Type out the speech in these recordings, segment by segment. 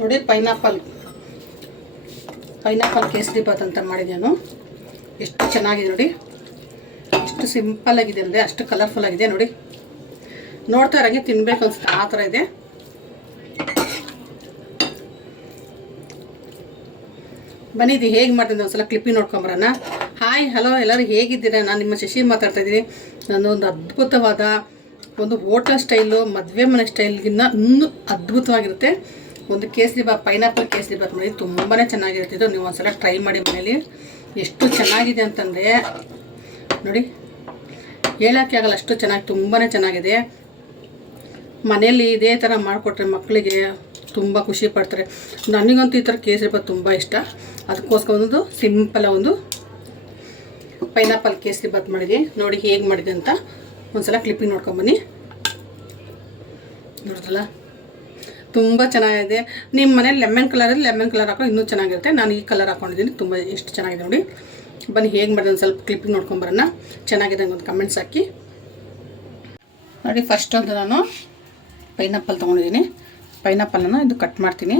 ನೋಡಿ ಪೈನಾಪಲ್ ಕೇಸರಿ ಬಾತ್ ಅಂತ ಮಾಡಿದೆ ನಾನು. ಎಷ್ಟು ಚೆನ್ನಾಗಿದೆ ನೋಡಿ, ಎಷ್ಟು ಸಿಂಪಲ್ ಆಗಿದೆ ಅಂದರೆ ಅಷ್ಟು ಕಲರ್ಫುಲ್ ಆಗಿದೆ ನೋಡಿ. ನೋಡ್ತಾ ಇರೋಂಗೆ ತಿನ್ಬೇಕು ಅನ್ಸುತ್ತೆ, ಆ ಥರ ಇದೆ. ಬನ್ನಿದ್ದು ಹೇಗೆ ಮಾಡ್ತೀನಿ ಒಂದ್ಸಲ ಕ್ಲಿಪ್ಪಿಂಗ್ ನೋಡ್ಕೊಂಬರೋಣ. ಹಾಯ್ ಹಲೋ ಎಲ್ಲರೂ ಹೇಗಿದ್ದೀರಾ? ನಾನು ನಿಮ್ಮ ಶಶಿ ಮಾತಾಡ್ತಾ ಇದ್ದೀನಿ. ನಾನು ಒಂದು ಅದ್ಭುತವಾದ ಒಂದು ಹೋಟೆಲ್ ಸ್ಟೈಲು, ಮದುವೆ ಮನೆ ಸ್ಟೈಲ್ಗಿನ್ನ ಇನ್ನೂ ಅದ್ಭುತವಾಗಿರುತ್ತೆ ಒಂದು ಕೇಸರಿ ಬಾತ್, ಪೈನಾಪಲ್ ಕೇಸರಿ ಬಾತ್ ಮಾಡಿ ತುಂಬಾ ಚೆನ್ನಾಗಿರ್ತಿದ್ದು. ನೀವು ಒಂದ್ಸಲ ಟ್ರೈ ಮಾಡಿ ಮನೇಲಿ. ಎಷ್ಟು ಚೆನ್ನಾಗಿದೆ ಅಂತಂದರೆ ನೋಡಿ, ಹೇಳೋಕ್ಕೆ ಆಗಲ್ಲ ಅಷ್ಟು ಚೆನ್ನಾಗಿ, ತುಂಬಾ ಚೆನ್ನಾಗಿದೆ. ಮನೆಯಲ್ಲಿ ಇದೇ ಥರ ಮಾಡಿಕೊಟ್ರೆ ಮಕ್ಕಳಿಗೆ ತುಂಬ ಖುಷಿ ಪಡ್ತಾರೆ. ನನಗಂತೂ ಈ ಥರ ಕೇಸರಿ ಬಾತ್ ತುಂಬ ಇಷ್ಟ. ಅದಕ್ಕೋಸ್ಕರ ಒಂದು ಸಿಂಪಲ್ ಒಂದು ಪೈನಾಪಲ್ ಕೇಸರಿ ಬಾತ್ ಮಾಡಿದೆ. ನೋಡಿ ಹೇಗೆ ಮಾಡಿದೆ ಅಂತ ಒಂದ್ಸಲ ಕ್ಲಿಪ್ಪಿಂಗ್ ನೋಡ್ಕೊಂಬನ್ನಿ. ನೋಡಿದ್ರಲ್ಲ, ತುಂಬ ಚೆನ್ನಾಗಿದೆ. ನಿಮ್ಮ ಮನೇಲಿ ಲೆಮನ್ ಕಲರ್ ಹಾಕೋ ಇನ್ನೂ ಚೆನ್ನಾಗಿರುತ್ತೆ. ನಾನು ಈ ಕಲರ್ ಹಾಕ್ಕೊಂಡಿದ್ದೀನಿ, ತುಂಬ ಎಷ್ಟು ಚೆನ್ನಾಗಿದೆ ನೋಡಿ. ಬನ್ನಿ ಹೇಗೆ ಮಾಡಿದೆ ಒಂದು ಸ್ವಲ್ಪ ಕ್ಲಿಪ್ಪಿಂಗ್ ನೋಡ್ಕೊಂಬರೋಣ. ಚೆನ್ನಾಗಿದೆ ಒಂದು ಕಮೆಂಟ್ಸ್ ಹಾಕಿ ನೋಡಿ. ಫಸ್ಟ್ ಒಂದು ನಾನು ಪೈನಾಪಲ್ ತೊಗೊಂಡಿದ್ದೀನಿ. ಪೈನಾಪಲನ್ನು ಇದು ಕಟ್ ಮಾಡ್ತೀನಿ.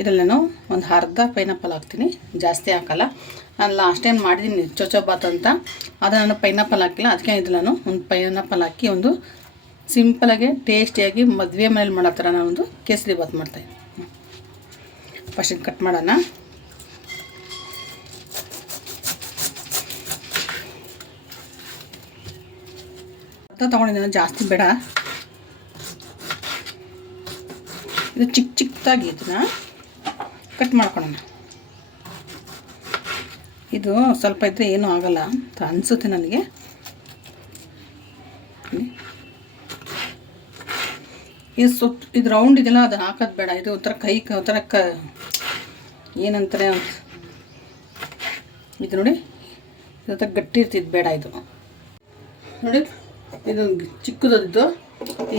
ಇದರಲ್ಲಿ ನಾನು ಒಂದು ಅರ್ಧ ಪೈನಾಪಲ್ ಹಾಕ್ತೀನಿ, ಜಾಸ್ತಿ ಹಾಕಲ್ಲ. ನಾನು ಲಾಸ್ಟ್ ಟೈಮ್ ಮಾಡಿದ್ದೀನಿ ಚೊಚೋ ಬಾತ್ ಅಂತ, ಅದು ನಾನು ಪೈನಾಪಲ್ ಹಾಕಿಲ್ಲ. ಅದಕ್ಕೆ ಇದು ನಾನು ಒಂದು ಪೈನಾಪಲ್ ಹಾಕಿ ಒಂದು ಸಿಂಪಲಾಗಿ ಟೇಸ್ಟಿಯಾಗಿ ಮದುವೆ ಮನೇಲಿ ಮಾಡೋ ಥರ ನಾನು ಒಂದು ಕೇಸರಿ ಬಾತ್ ಮಾಡ್ತಾಯಿದ್ದೀನಿ. ಫಸ್ಟ್ ಇದು ಕಟ್ ಮಾಡೋಣ. ಅರ್ಧ ತೊಗೊಂಡಿದ್ದೀನಿ, ಜಾಸ್ತಿ ಬೇಡ. ಇದು ಚಿಕ್ಕದಾಗಿ ಇದನ್ನ ಕಟ್ ಮಾಡ್ಕೊಳ್ಳೋಣ. ಇದು ಸ್ವಲ್ಪ ಇದ್ದರೆ ಏನೂ ಆಗಲ್ಲ ಅಂತ ಅನಿಸುತ್ತೆ ನನಗೆ. ಇದು ರೌಂಡ್ ಇದೆಲ್ಲ ಅದು ಹಾಕೋದು ಬೇಡ. ಇದು ಒಂಥರ ಒಂಥರ ಏನಂತಾರೆ ಇದು ನೋಡಿ, ಇದು ಗಟ್ಟಿ ಇರ್ತಿದ್ದು ಬೇಡ. ಇದು ನೋಡಿ, ಇದು ಚಿಕ್ಕದದ್ದು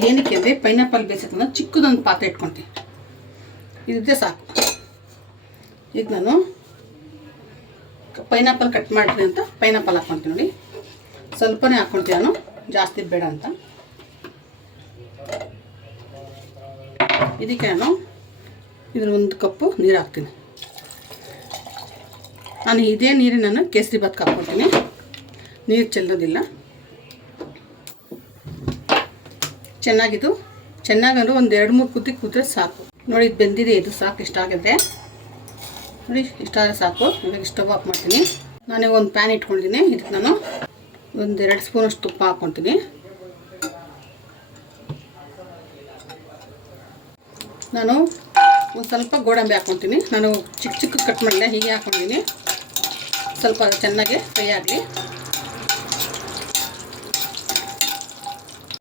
ಏನಕ್ಕೆ ಅಂದರೆ ಪೈನಾಪಲ್ ಬೇಯಿಸಿದ ಚಿಕ್ಕದೊಂದು ಪಾತ್ರೆ ಇಟ್ಕೊಳ್ತೀನಿ. ಇದಿದ್ದರೆ ಸಾಕು. ಈಗ ನಾನು ಪೈನಾಪಲ್ ಕಟ್ ಮಾಡ್ತೀನಿ ಅಂತ ಪೈನಾಪಲ್ ಹಾಕ್ಕೊಳ್ತೀನಿ ನೋಡಿ. ಸ್ವಲ್ಪನೇ ಹಾಕ್ಕೊಳ್ತೀನಿ ನಾನು, ಜಾಸ್ತಿ ಬೇಡ ಅಂತ. ಇದಕ್ಕೆ ನಾನು ಇದ್ರಲ್ಲಿ 1 ಕಪ್ಪು ನೀರು ಹಾಕ್ತೀನಿ. ನಾನು ಇದೇ ನೀರಿಗೆ ನಾನು ಕೇಸರಿ ಬಾತ್ಗೆ ಹಾಕ್ಕೊಳ್ತೀನಿ, ನೀರು ಚೆಲ್ಲೋದಿಲ್ಲ. ಚೆನ್ನಾಗಿದ್ದು ಚೆನ್ನಾಗಂದ್ರೆ ಒಂದು 2-3 ಕುದಿ ಕುದ್ರೆ ಸಾಕು ನೋಡಿ. ಇದು ಬೆಂದಿದೆ, ಇದು ಸಾಕು. ಇಷ್ಟ ಆಗಿದೆ ನೋಡಿ, ಇಷ್ಟ ಆದರೆ ಸಾಕು. ಇವಾಗ ಸ್ಟವ್ ಆಫ್ ಮಾಡ್ತೀನಿ. ನಾನು ಒಂದು ಪ್ಯಾನ್ ಇಟ್ಕೊಂಡಿದ್ದೀನಿ. ಇದಕ್ಕೆ ನಾನು ಒಂದು 2 ಸ್ಪೂನಷ್ಟು ತುಪ್ಪ ಹಾಕ್ಕೊಳ್ತೀನಿ. ನಾನು ಒಂದು ಸ್ವಲ್ಪ ಗೋಡಂಬಿ ಹಾಕ್ಕೊಳ್ತೀನಿ. ನಾನು ಚಿಕ್ಕ ಕಟ್ ಮಾಡಿಲ್ಲ, ಹೀಗೆ ಹಾಕ್ಕೊಂಡಿದ್ದೀನಿ. ಸ್ವಲ್ಪ ಚೆನ್ನಾಗಿ ಫ್ರೈ ಆಗಲಿ.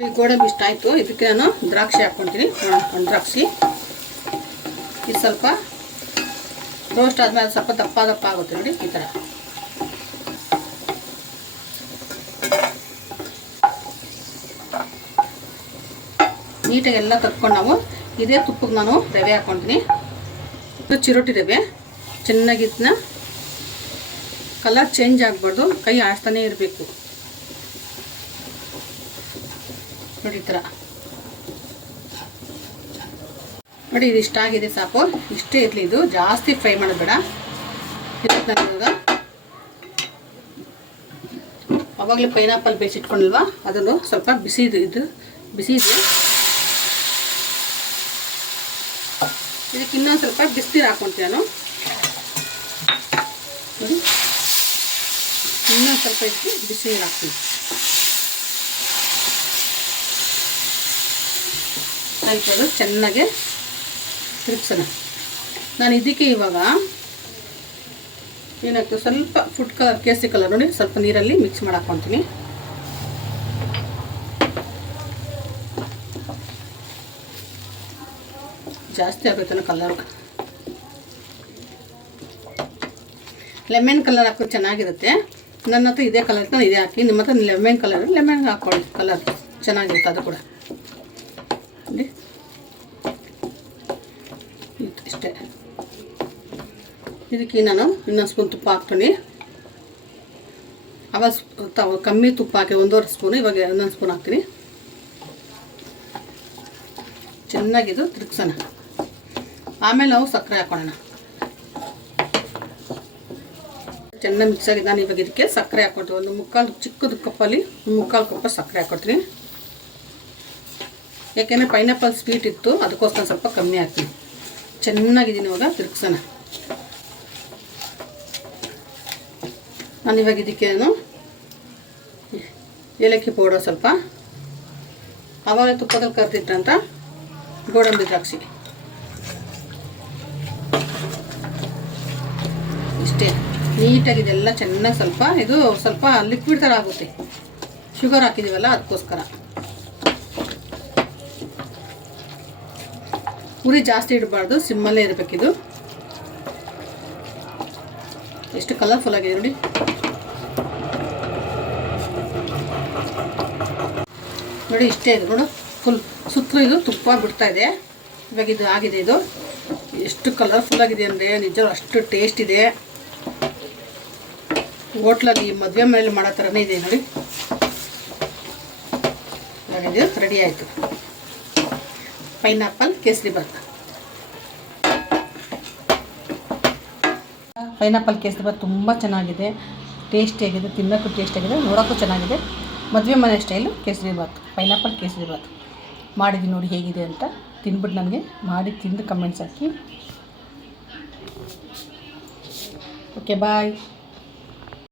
ಈ ಗೋಡಂಬಿ ಇಷ್ಟ ಆಯಿತು. ಇದಕ್ಕೆ ನಾನು ದ್ರಾಕ್ಷಿ ಹಾಕ್ಕೊಳ್ತೀನಿ, ಒಂದು ದ್ರಾಕ್ಷಿ. ಇದು ಸ್ವಲ್ಪ ರೋಸ್ಟ್ ಆದಮೇಲೆ ಸ್ವಲ್ಪ ದಪ್ಪ ಆಗುತ್ತೆ ನೋಡಿ, ಈ ಥರ. ನೀಟಾಗಿ ಎಲ್ಲ ತಕ್ಕೊಂಡು ನಾವು ಇದೇ ತುಪ್ಪಕ್ಕೆ ನಾನು ರವೆ ಹಾಕ್ಕೊಳ್ತೀನಿ. ಇದು ಚಿರೋಟಿ ರವೆ. ಚೆನ್ನಾಗಿ ಇದನ್ನ ಕಲರ್ ಚೇಂಜ್ ಆಗಬಾರ್ದು, ಕೈ ಆಡ್ತಾನೇ ಇರಬೇಕು ನೋಡಿ, ಈ ಥರ ನೋಡಿ. ಇದು ಇಷ್ಟ ಆಗಿದೆ, ಸಾಕು. ಇಷ್ಟೇ ಇರಲಿ, ಇದು ಜಾಸ್ತಿ ಫ್ರೈ ಮಾಡೋದು ಬೇಡ. ಇದಕ್ಕೆ ನಾನು ಇವಾಗ ಅವಾಗಲೇ ಪೈನಾಪಲ್ ಬೇಯಿಸಿಟ್ಕೊಂಡಿಲ್ವಾ, ಅದನ್ನು ಸ್ವಲ್ಪ ಬಿಸಿ ಇದೆ. ಇದಕ್ಕೆ ಇನ್ನೊಂದು ಸ್ವಲ್ಪ ಬಿಸಿನೀರು ಹಾಕ್ಕೊಳ್ತೀನಿ ನಾನು ನೋಡಿ. ಇನ್ನೊಂದು ಸ್ವಲ್ಪ ಇದಕ್ಕೆ ಬಿಸಿನೀರು ಹಾಕ್ತೀನಿ. ಅದು ಚೆನ್ನಾಗಿ ತಿರುಗಿಸೋಣ. ನಾನು ಇದಕ್ಕೆ ಇವಾಗ ಏನಾಗ್ತದೆ, ಸ್ವಲ್ಪ ಫುಡ್ ಕಲರ್, ಕೇಸರಿ ಕಲರ್ ನೋಡಿ, ಸ್ವಲ್ಪ ನೀರಲ್ಲಿ ಮಿಕ್ಸ್ ಮಾಡಿ ಹಾಕ್ಕೊಳ್ತೀನಿ. ಜಾಸ್ತಿ ಆಗುತ್ತೆ ಕಲರ್. ಲೆಮನ್ ಕಲರ್ ಹಾಕೋದು ಚೆನ್ನಾಗಿರುತ್ತೆ. ನನ್ನ ಹತ್ರ ಇದೇ ಕಲರ್, ನಾನು ಇದೇ ಹಾಕಿ. ನಿಮ್ಮ ಹತ್ರ ಲೆಮನ್ ಹಾಕ್ಕೊಳ್ಳಿ, ಕಲರ್ ಚೆನ್ನಾಗಿರುತ್ತೆ ಅದು ಕೂಡ. ಇಷ್ಟೇ. ಇದಕ್ಕೆ ನಾನು ಇನ್ನೊಂದು ಸ್ಪೂನ್ ತುಪ್ಪ ಹಾಕ್ತೀನಿ. ಅವಾಗ ಕಮ್ಮಿ ತುಪ್ಪ ಹಾಕಿ 1.5 ಸ್ಪೂನು, ಇವಾಗ ಇನ್ನೊಂದು ಸ್ಪೂನ್ ಹಾಕ್ತೀನಿ. ಚೆನ್ನಾಗಿದು ತಿರುಗ್ಸೋಣ. ಆಮೇಲೆ ನಾವು ಸಕ್ಕರೆ ಹಾಕೋಣ. ಚೆನ್ನಾಗಿ ಮಿಕ್ಸ್ ಆಗಿದೆ. ನಾನು ಇವಾಗ ಇದಕ್ಕೆ ಸಕ್ಕರೆ ಹಾಕ್ಕೊಳ್ತೀನಿ. ಒಂದು ಮುಕ್ಕಾಲು ಚಿಕ್ಕದು ಕಪ್ಪಲ್ಲಿ ಮುಕ್ಕಾಲು ಕಪ್ಪ ಸಕ್ಕರೆ ಹಾಕ್ಕೊಡ್ತೀನಿ. ಯಾಕೆಂದರೆ ಪೈನಾಪಲ್ ಸ್ವೀಟ್ ಇತ್ತು, ಅದಕ್ಕೋಸ್ಕರ ಸ್ವಲ್ಪ ಕಮ್ಮಿ ಹಾಕ್ತೀನಿ. ಚೆನ್ನಾಗಿದ್ದೀನಿ. ಇವಾಗ ತಿರುಗ್ಸೋಣ. ನಾನಿವಾಗ ಇದಕ್ಕೆ ಏಲಕ್ಕಿ ಪೌಡರ್ ಸ್ವಲ್ಪ, ಆವಾಗಲೇ ತುಪ್ಪದಲ್ಲಿ ಕರೆದಿಟ್ಟಂತ ಗೋಡಂಬಿ ದ್ರಾಕ್ಷಿ ಇಷ್ಟೇ. ನೀಟಾಗಿದೆ ಎಲ್ಲ ಚೆನ್ನಾಗಿ. ಇದು ಸ್ವಲ್ಪ ಲಿಕ್ವಿಡ್ ಥರ ಆಗುತ್ತೆ, ಶುಗರ್ ಹಾಕಿದ್ದೀವಲ್ಲ ಅದಕ್ಕೋಸ್ಕರ. ಉರಿ ಜಾಸ್ತಿ ಇಡಬಾರ್ದು, ಸಿಮ್ಮಲ್ಲೇ ಇರಬೇಕಿದು. ಎಷ್ಟು ಕಲರ್ಫುಲ್ ಆಗಿದೆ ನೋಡಿ. ನೋಡಿ ಇಷ್ಟೇ ಇದು ನೋಡು, ಫುಲ್ ಸುತ್ತಲೂ ಇದು ತುಪ್ಪ ಬಿಡ್ತಾ ಇದೆ. ಇವಾಗ ಇದು ಆಗಿದೆ. ಇದು ಎಷ್ಟು ಕಲರ್ಫುಲ್ ಆಗಿದೆ ಅಂದರೆ ನಿಜ ಅಷ್ಟು ಟೇಸ್ಟ್ ಇದೆ. ಹೋಟ್ಲಲ್ಲಿ ಮದುವೆ ಮನೇಲಿ ಮಾಡೋ ಥರನೇ ಇದೆ ನೋಡಿ. ಇವಾಗ ಇದು ರೆಡಿ ಆಯಿತು, ಪೈನಾಪಲ್ ಕೇಸರಿಬಾತ್. ಪೈನಾಪಲ್ ಕೇಸರಿಬಾತ್ ತುಂಬ ಚೆನ್ನಾಗಿದೆ, ಟೇಸ್ಟಿಯಾಗಿದೆ, ತಿನ್ನೋಕ್ಕೂ ಟೇಸ್ಟಿಯಾಗಿದೆ, ನೋಡೋಕ್ಕೂ ಚೆನ್ನಾಗಿದೆ. ಮದುವೆ ಮನೆ ಸ್ಟೈಲು ಕೇಸರಿಬಾತ್, ಪೈನಾಪಲ್ ಕೇಸರಿಬಾತ್ ಮಾಡಿದ್ದೀನಿ ನೋಡಿ ಹೇಗಿದೆ ಅಂತ. ತಿಂದ್ಬಿಟ್ಟು ನನಗೆ ಮಾಡಿ ತಿಂದು ಕಮೆಂಟ್ಸ್ ಹಾಕಿ. Okay bye.